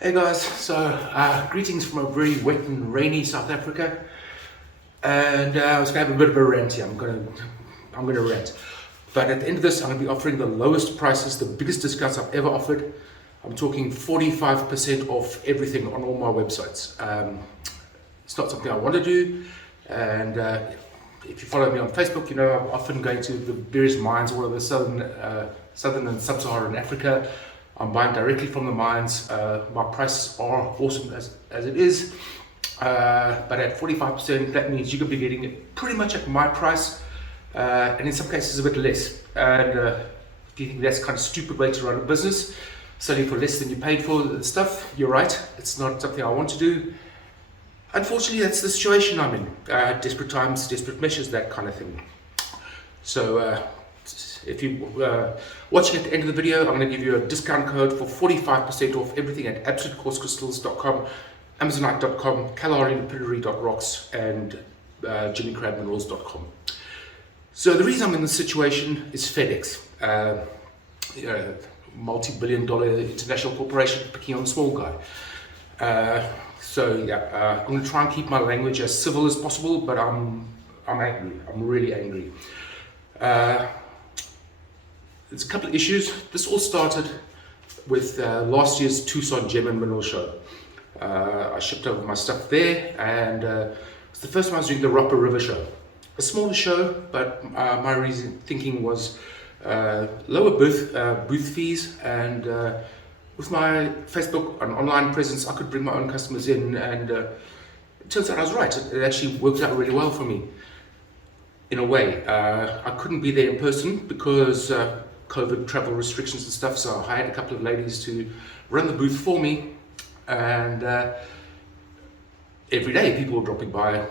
Hey guys, greetings from a very wet and rainy South Africa, and I was going to have a bit of a rant here. I'm going to rant, but at the end of this, I'm going to be offering the lowest prices, the biggest discounts I've ever offered. I'm talking 45% off everything on all my websites. It's not something I want to do, and if you follow me on Facebook, you know I'm often going to the various mines all over southern and sub-Saharan Africa. I'm buying directly from the mines. My prices are awesome as it is, but at 45%, that means you could be getting it pretty much at my price, and in some cases a bit less. And if you think that's kind of stupid way to run a business, selling for less than you paid for the stuff, you're right. It's not something I want to do. Unfortunately, that's the situation I'm in. Desperate times, desperate measures, that kind of thing. So if you're watching at the end of the video, I'm going to give you a discount code for 45% off everything at absolutecourseCrystals.com, amazonite.com, kalaharilepillary.rocks, and jimmycrabminerals.com. So the reason I'm in this situation is FedEx, multi-billion-dollar international corporation picking on a small guy. I'm going to try and keep my language as civil as possible, but I'm angry. I'm really angry. There's a couple of issues. This all started with last year's Tucson Gem and Mineral Show. I shipped over my stuff there, and it's the first time I was doing the Roper River Show. A smaller show, but my thinking was lower booth fees, and with my Facebook and online presence, I could bring my own customers in, and it turns out I was right. It actually worked out really well for me. In a way, I couldn't be there in person because COVID travel restrictions and stuff, so I hired a couple of ladies to run the booth for me, and every day people were dropping by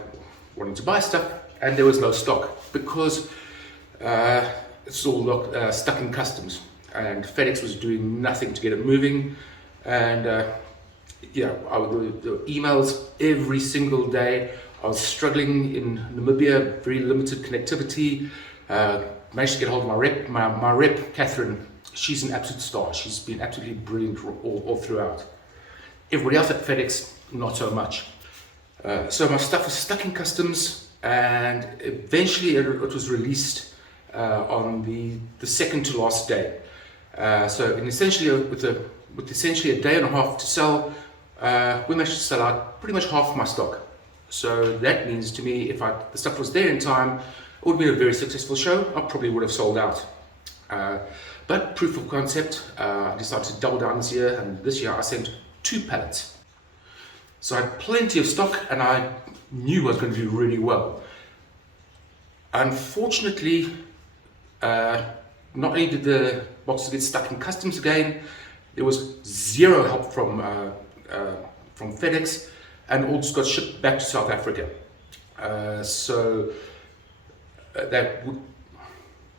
wanting to buy stuff, and there was no stock because it's all stuck in customs, and FedEx was doing nothing to get it moving, and the emails every single day. I was struggling in Namibia, very limited connectivity. Managed to get hold of my rep, Catherine. She's an absolute star. She's been absolutely brilliant all throughout. Everybody else at FedEx, not so much. So my stuff was stuck in customs, and eventually it was released on the second to last day. With essentially a day and a half to sell, we managed to sell out pretty much half of my stock. So that means to me, if the stuff was there in time, it would have been a very successful show. I probably would have sold out. But proof of concept, I decided to double down this year, and this year I sent 2 pallets. So I had plenty of stock, and I knew I was going to do really well. Unfortunately, not only did the boxes get stuck in customs again, there was zero help from FedEx, and all just got shipped back to South Africa.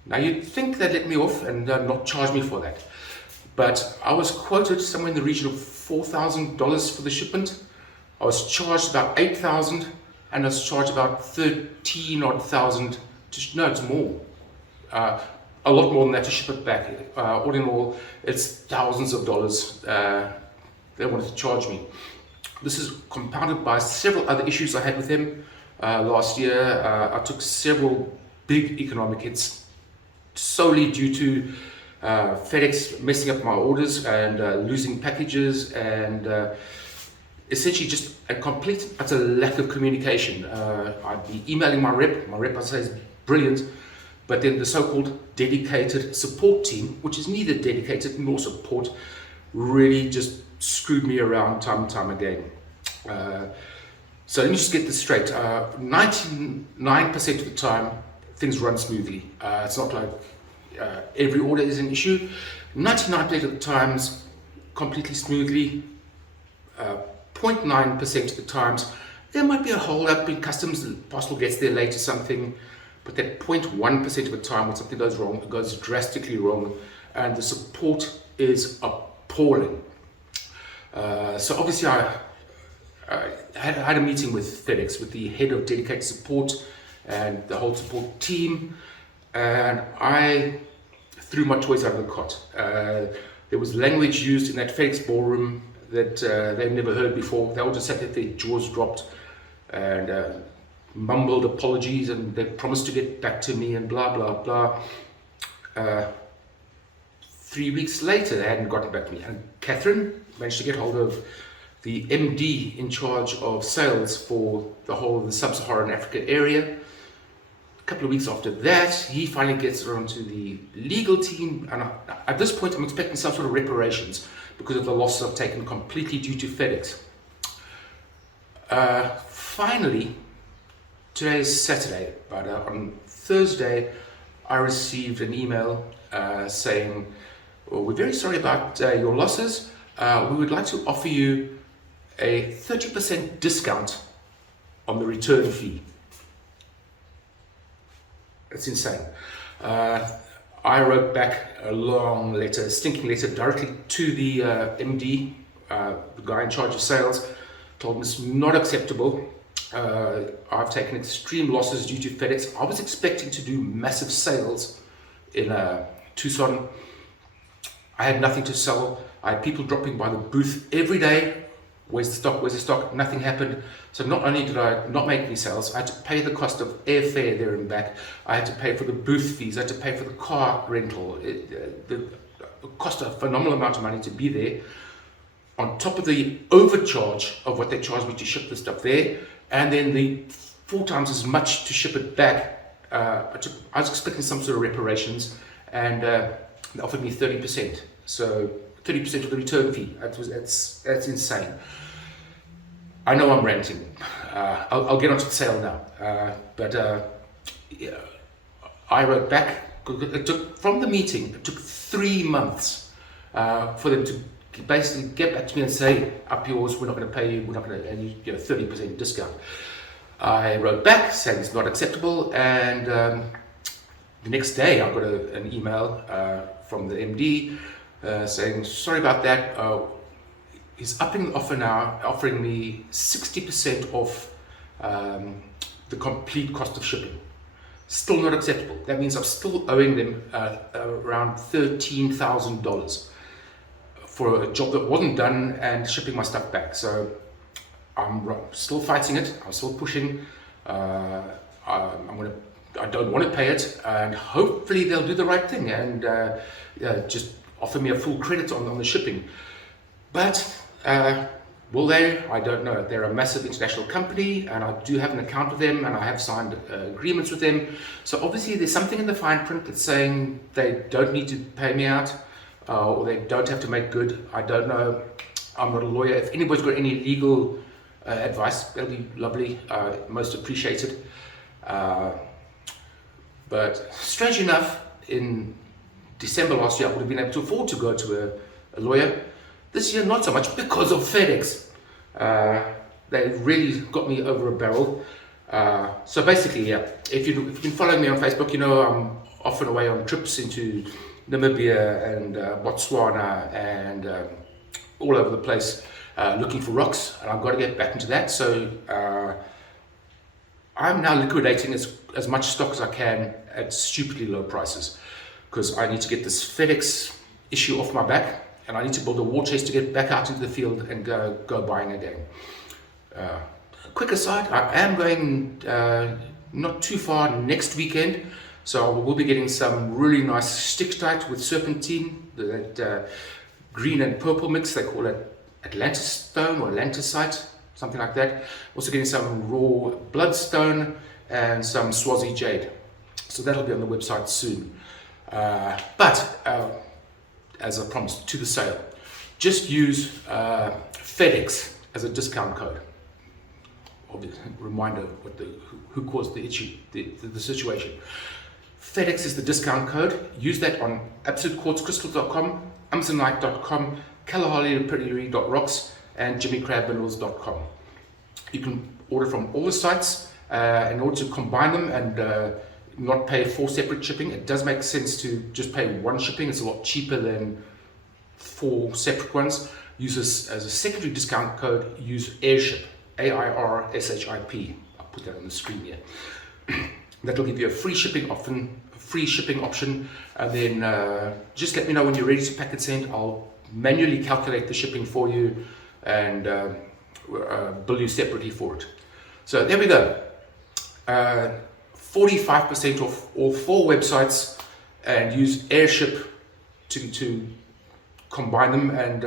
Now you'd think they'd let me off and not charge me for that, but I was quoted somewhere in the region of $4,000 for the shipment. I was charged about $8,000, and I was charged about $13,000. No, it's more. A lot more than that to ship it back. All in all, it's thousands of dollars they wanted to charge me. This is compounded by several other issues I had with him. Last year, I took several big economic hits solely due to FedEx messing up my orders and losing packages, and essentially just a complete utter lack of communication. I'd be emailing my rep I say is brilliant, but then the so-called dedicated support team, which is neither dedicated nor support, really just screwed me around time and time again. So let me just get this straight. 99% of the time, things run smoothly. It's not like every order is an issue. 99% of the times, completely smoothly. 0.9% of the times, there might be a hold up in customs, the parcel gets there late or something, but that 0.1% of the time when something goes wrong, it goes drastically wrong, and the support is appalling. So obviously I had a meeting with FedEx, with the head of dedicated support and the whole support team, and I threw my toys out of the cot. There was language used in that FedEx ballroom that they've never heard before. They all just sat there, their jaws dropped, and mumbled apologies, and they promised to get back to me and blah blah blah. 3 weeks later, they hadn't gotten back to me, and Catherine managed to get hold of the MD in charge of sales for the whole of the sub-Saharan Africa area. A couple of weeks after that, he finally gets around to the legal team, and at this point I'm expecting some sort of reparations because of the losses I've taken completely due to FedEx. Finally, today is Saturday, but on Thursday I received an email saying, well, we're very sorry about your losses. We would like to offer you a 30% discount on the return fee. It's insane. I wrote back a long letter, a stinking letter, directly to the MD, the guy in charge of sales. Told him it's not acceptable. I've taken extreme losses due to FedEx. I was expecting to do massive sales in Tucson. I had nothing to sell. I had people dropping by the booth every day. Where's the stock? Where's the stock? Nothing happened. So not only did I not make any sales, I had to pay the cost of airfare there and back. I had to pay for the booth fees. I had to pay for the car rental. It cost a phenomenal amount of money to be there, on top of the overcharge of what they charged me to ship the stuff there, and then the 4 times as much to ship it back. I was expecting some sort of reparations, and they offered me 30%. So 30% of the return fee. That's insane. I know I'm ranting. I'll get onto the sale now. But yeah, I wrote back. It took, from the meeting, it took 3 months for them to basically get back to me and say, up yours, we're not going to pay you, we're not going to, and you get a 30% discount. I wrote back saying it's not acceptable, and the next day I got an email from the MD saying, sorry about that, he's upping the offer now, offering me 60% off the complete cost of shipping. Still not acceptable. That means I'm still owing them around $13,000 for a job that wasn't done and shipping my stuff back. So I'm still fighting it. I'm still pushing. I don't want to pay it, and hopefully they'll do the right thing and just offer me a full credit on the shipping. But will they? I don't know. They're a massive international company, and I do have an account with them, and I have signed agreements with them. So obviously there's something in the fine print that's saying they don't need to pay me out, or they don't have to make good. I don't know. I'm not a lawyer. If anybody's got any legal advice, that'll be lovely. Most appreciated. But strange enough, in December last year, I would have been able to afford to go to a lawyer. This year, not so much, because of FedEx. They really got me over a barrel. So basically, yeah, if you've been following me on Facebook, you know I'm often away on trips into Namibia and Botswana and all over the place looking for rocks, and I've got to get back into that. So I'm now liquidating as much stock as I can at stupidly low prices, because I need to get this FedEx issue off my back, and I need to build a war chest to get back out into the field and go buying again. Quick aside, I am going not too far next weekend, so we'll be getting some really nice stick-tight with serpentine, that green and purple mix. They call it Atlantis stone or Atlantisite, something like that. Also getting some raw bloodstone and some Swazi jade. So that'll be on the website soon. But as I promised, to the sale, just use FedEx as a discount code. Reminder who caused the issue, the situation. FedEx is the discount code. Use that on absolutequartzcrystals.com, amazonite.com, kalahari.rocks, and jimmycrabminerals.com. You can order from all the sites. In order to combine them and not pay 4 separate shipping, it does make sense to just pay 1 shipping. It's a lot cheaper than 4 separate ones. Use this as a secondary discount code. Use AIRSHIP, AIRSHIP. I'll put that on the screen here. That'll give you a free shipping option, and then just let me know when you're ready to pack and send. I'll manually calculate the shipping for you and bill you separately for it. So there we go. 45% off all 4 websites, and use Airship to combine them and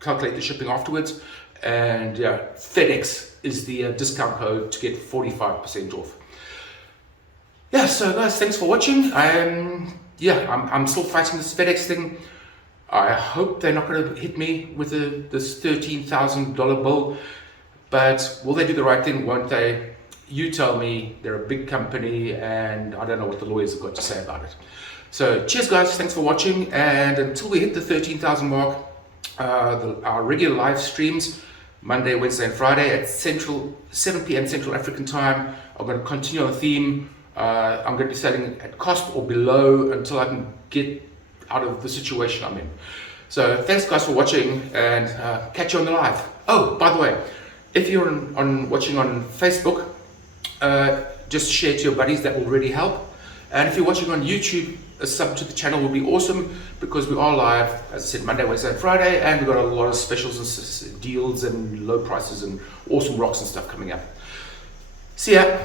calculate the shipping afterwards. And yeah, FedEx is the discount code to get 45% off. Yeah, so guys, thanks for watching. I'm still fighting this FedEx thing. I hope they're not going to hit me with this $13,000 bill, but will they do the right thing? Won't they? You tell me. They're a big company, and I don't know what the lawyers have got to say about it. So cheers guys, thanks for watching, and until we hit the 13,000 mark, our regular live streams, Monday, Wednesday and Friday at 7 p.m. Central African time, are going to continue on the theme. I'm going to be selling at cost or below until I can get out of the situation I'm in. So thanks guys for watching, and catch you on the live. Oh, by the way, if you're watching on Facebook, just share to your buddies, that will really help. And if you're watching on YouTube, a sub to the channel will be awesome, because we are live, as I said, Monday, Wednesday and Friday, and we've got a lot of specials and deals and low prices and awesome rocks and stuff coming up. See ya.